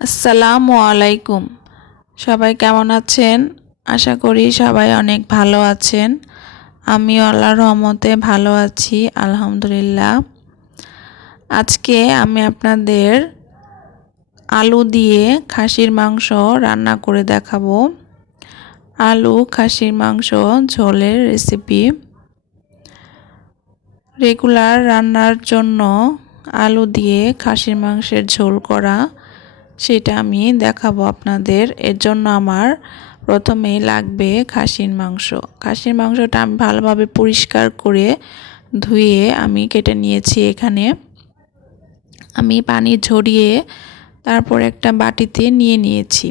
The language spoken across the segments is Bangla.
আসসালামু আলাইকুম। সবাই কেমন আছেন? আশা করি সবাই অনেক ভালো আছেন। আমিও আল্লাহর রহমতে ভালো আছি, আলহামদুলিল্লাহ। আজকে আমি আপনাদের আলু দিয়ে খাসির মাংস রান্না করে দেখাবো। আলু খাসির মাংস ঝোলের রেসিপি। রেগুলার রান্নার জন্য আলু দিয়ে খাসির মাংসের ঝোল করা, সেটা আমি দেখাবো আপনাদের। এর জন্য আমার প্রথমেই লাগবে খাসির মাংস। খাসির মাংসটা আমি ভালোভাবে পরিষ্কার করে ধুয়ে আমি কেটে নিয়েছি। এখানে আমি পানি ঝরিয়ে তারপর একটা বাটিতে নিয়ে নিয়েছি।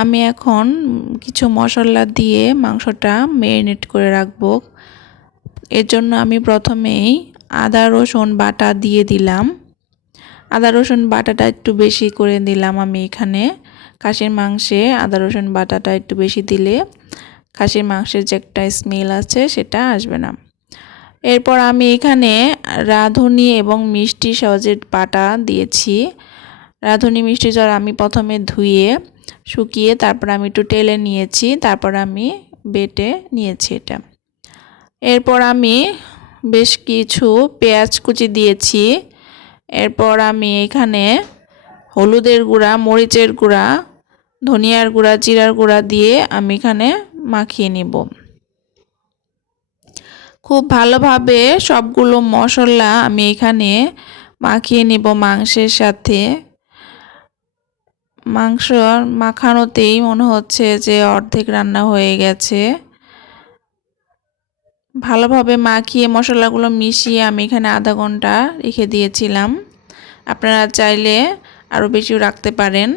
আমি এখন কিছু মশলা দিয়ে মাংসটা ম্যারিনেট করে রাখবো। এর জন্য আমি প্রথমেই আদা রসুন বাটা দিয়ে দিলাম। আদা রসুন বাটাটা একটু বেশি করে দিলাম আমি এখানে। খাসির মাংসে আদা রসুন বাটাটা একটু বেশি দিলে খাসির মাংসের যে একটা স্মেল আছে সেটা আসবে না। এরপর আমি এখানে রাঁধুনি এবং মিষ্টি সহজের বাটা দিয়েছি। রাঁধুনি মিষ্টি জ্বর আমি প্রথমে ধুয়ে শুকিয়ে তারপর আমি একটু টেলে নিয়েছি, তারপর আমি বেটে নিয়েছি এটা। এরপর আমি বেশ কিছু পেঁয়াজ কুচি দিয়েছি। এরপর আমি এখানে হলুদের গুঁড়া, মরিচের গুঁড়া, ধনিয়ার গুঁড়া, জিরার গুঁড়া দিয়ে আমি এখানে মাখিয়ে নিব। খুব ভালোভাবে সবগুলো মশলা আমি এখানে মাখিয়ে নিব মাংসের সাথে। মাংস মাখানোতেই মনে হচ্ছে যে অর্ধেক রান্না হয়ে গেছে। ভালোভাবে মাখিয়ে মশলাগুলো মিশিয়ে আমি এখানে আধা ঘন্টা রেখে দিয়েছিলাম। আপনারা চাইলে আরও বেশিও রাখতে পারেন,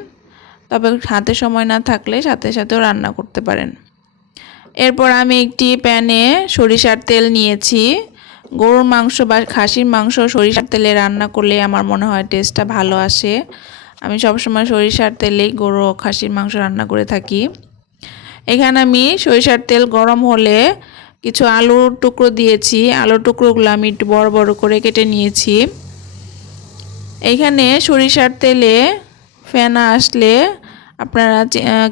তবে হাতে সময় না থাকলে সাথে সাথেও রান্না করতে পারেন। এরপর আমি একটি প্যানে সরিষার তেল নিয়েছি। গরুর মাংস বা খাসির মাংস সরিষার তেলে রান্না করলে আমার মনে হয় টেস্টটা ভালো আসে। আমি সবসময় সরিষার তেলেই গরু ও খাসির মাংস রান্না করে থাকি। এখানে আমি সরিষার তেল গরম হলে কিছু আলুর টুকরো দিয়েছি। আলুর টুকরোগুলো আমি একটু বড় বড় করে কেটে নিয়েছি। এইখানে সরিষার তেলে ফেনা আসলে আপনারা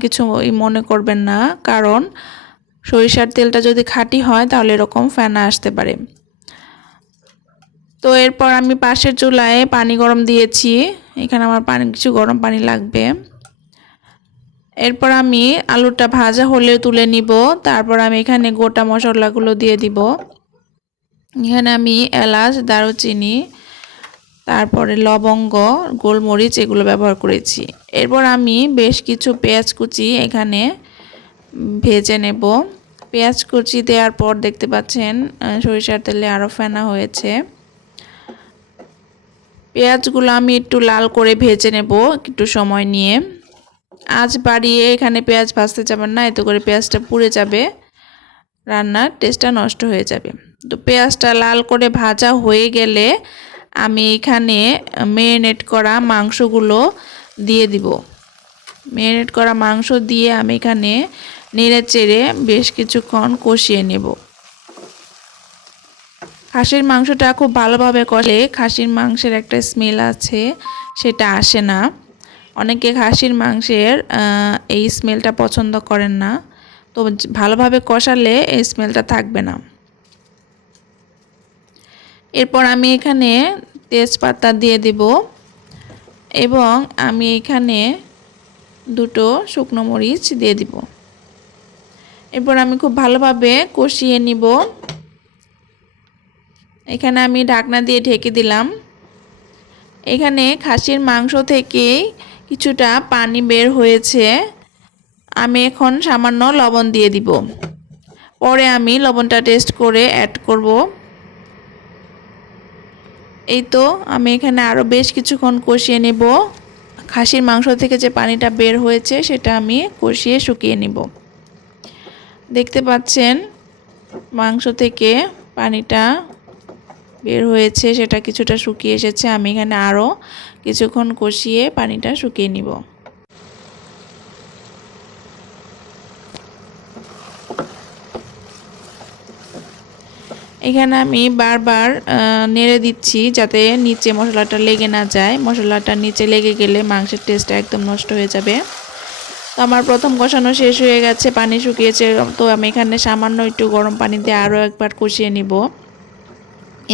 কিছু মনে করবেন না, কারণ সরিষার তেলটা যদি খাঁটি হয় তাহলে এরকম ফেনা আসতে পারে। তো এরপর আমি পাশের চুলায় পানি গরম দিয়েছি। এখানে আমার কিছু গরম পানি লাগবে। এরপর আমি আলুটা ভাজা হলে তুলে নিব। তারপর আমি এখানে গোটা মশলাগুলো দিয়ে দিব। এখানে আমি এলাচ, দারুচিনি, তারপরে লবঙ্গ, গোলমরিচ এগুলো ব্যবহার করেছি। এরপর আমি বেশ কিছু পেঁয়াজ কুচি এখানে ভেজে নেব। পেঁয়াজ কুচি দেওয়ার পর দেখতে পাচ্ছেন সরিষার তেলে আরও ফেনা হয়েছে। পেঁয়াজগুলো আমি একটু লাল করে ভেজে নেব একটু সময় নিয়ে। আঁচ বাড়িয়ে এখানে পেঁয়াজ ভাজতে যাবেন না, এতে করে পেঁয়াজটা পুড়ে যাবে, রান্নার টেস্টটা নষ্ট হয়ে যাবে। তো পেঁয়াজটা লাল করে ভাজা হয়ে গেলে আমি এখানে ম্যারিনেট করা মাংসগুলো দিয়ে দিব। ম্যারিনেট করা মাংস দিয়ে আমি এখানে নেড়ে চেড়ে বেশ কিছুক্ষণ কষিয়ে নেব। খাসির মাংসটা খুব ভালোভাবে কষলে খাসির মাংসের একটা স্মেল আছে, সেটা আসে না। অনেকে খাসির মাংসের এই স্মেলটা পছন্দ করেন না, তো ভালোভাবে কষালে এই স্মেলটা থাকবে না। এরপর আমি এখানে তেজপাতা দিয়ে দিব এবং আমি এখানে দুটো শুকনো মরিচ দিয়ে দিব। এরপর আমি খুব ভালোভাবে কষিয়ে নিব। এখানে আমি ঢাকনা দিয়ে ঢেকে দিলাম। এখানে খাসির মাংস থেকে কিছুটা পানি বের হয়েছে। আমি এখন সামান্য লবণ দিয়ে দিব। পরে আমি লবণটা টেস্ট করে অ্যাড করব। এই তো আমি এখানে আরও বেশ কিছুক্ষণ কষিয়ে নেব। খাসির মাংস থেকে যে পানিটা বের হয়েছে সেটা আমি কষিয়ে শুকিয়ে নেব। দেখতে পাচ্ছেন মাংস থেকে পানিটা বের হয়েছে, সেটা কিছুটা শুকিয়ে এসেছে। আমি এখানে আরও কিছুক্ষণ কষিয়ে পানিটা শুকিয়ে নিব। এখানে আমি বারবার নেড়ে দিচ্ছি যাতে নিচে মশলাটা লেগে না যায়। মশলাটা নিচে লেগে গেলে মাংসের টেস্টটা একদম নষ্ট হয়ে যাবে। তো আমার প্রথম কষানো শেষ হয়ে গেছে, পানি শুকিয়েছে। তো আমি এখানে সামান্য একটু গরম পানি দিয়ে আরও একবার কষিয়ে নিব।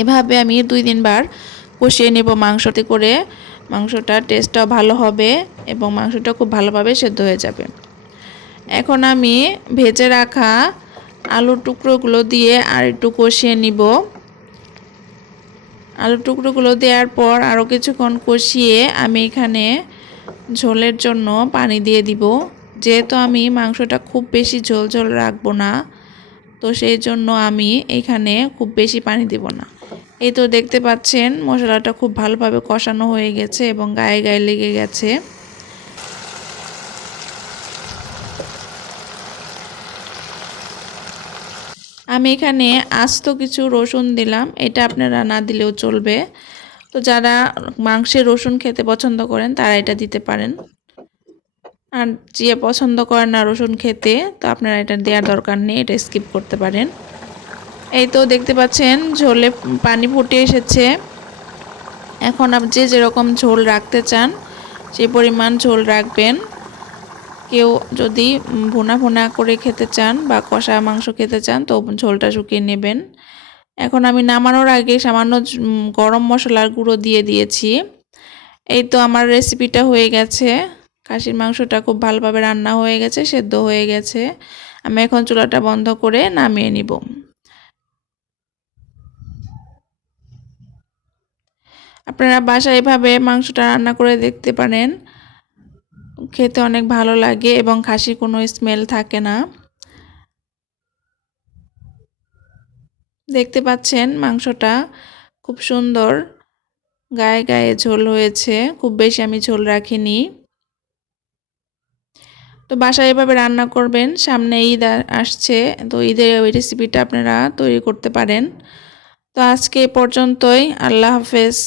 এভাবে আমি 2-3 বার কষিয়ে নেব মাংসতে করে মাংসটার টেস্টটাও ভালো হবে এবং মাংসটা খুব ভালোভাবে সেদ্ধ হয়ে যাবে। এখন আমি ভেজে রাখা আলুর টুকরোগুলো দিয়ে আর একটু কষিয়ে নিব। আলুর টুকরোগুলো দেওয়ার পর আরও কিছুক্ষণ কষিয়ে আমি এখানে ঝোলের জন্য পানি দিয়ে দিব। যেহেতু আমি মাংসটা খুব বেশি ঝোল ঝোল রাখবো না, তো সেই জন্য আমি এখানে খুব বেশি পানি দিব না। এই তো দেখতে পাচ্ছেন মশলাটা খুব ভালোভাবে কষানো হয়ে গেছে এবং গায়ে গায়ে লেগে গেছে। আমি এখানে আস্ত কিছু রসুন দিলাম, এটা আপনারা না দিলেও চলবে। তো যারা মাংসে রসুন খেতে পছন্দ করেন তারা এটা দিতে পারেন, আর যে পছন্দ করেন না রসুন খেতে তো আপনারা এটা দেওয়ার দরকার নেই, এটা স্কিপ করতে পারেন। এই তো দেখতে পাচ্ছেন ঝোলে পানি ফুটে এসেছে। এখন আপনি যে যেরকম ঝোল রাখতে চান সেই পরিমাণ ঝোল রাখবেন। কেউ যদি ভুনা ভুনা করে খেতে চান বা কষা মাংস খেতে চান তো ঝোলটা শুকিয়ে নেবেন। এখন আমি নামানোর আগে সামান্য গরম মশলার গুঁড়ো দিয়ে দিয়েছি। এই তো আমার রেসিপিটা হয়ে গেছে। খাসির মাংসটা খুব ভালোভাবে রান্না হয়ে গেছে, সেদ্ধ হয়ে গেছে। আমি এখন চুলাটা বন্ধ করে নামিয়ে নিব। আপনারা বাসায় এভাবে মাংসটা রান্না করে দেখতে পারেন, খেতে অনেক ভালো লাগে এবং খাসির কোনো স্মেল থাকে না। দেখতে পাচ্ছেন মাংসটা খুব সুন্দর গায়ে গায়ে ঝোল হয়েছে, খুব বেশি আমি ঝোল রাখিনি। তো বাসায় এভাবে রান্না করবেন, সামনে ঈদ আসছে, তো ঈদের ওই রেসিপিটা আপনারা তৈরি করতে পারেন। তো আজকে এ পর্যন্তই, আল্লাহ হাফেজ।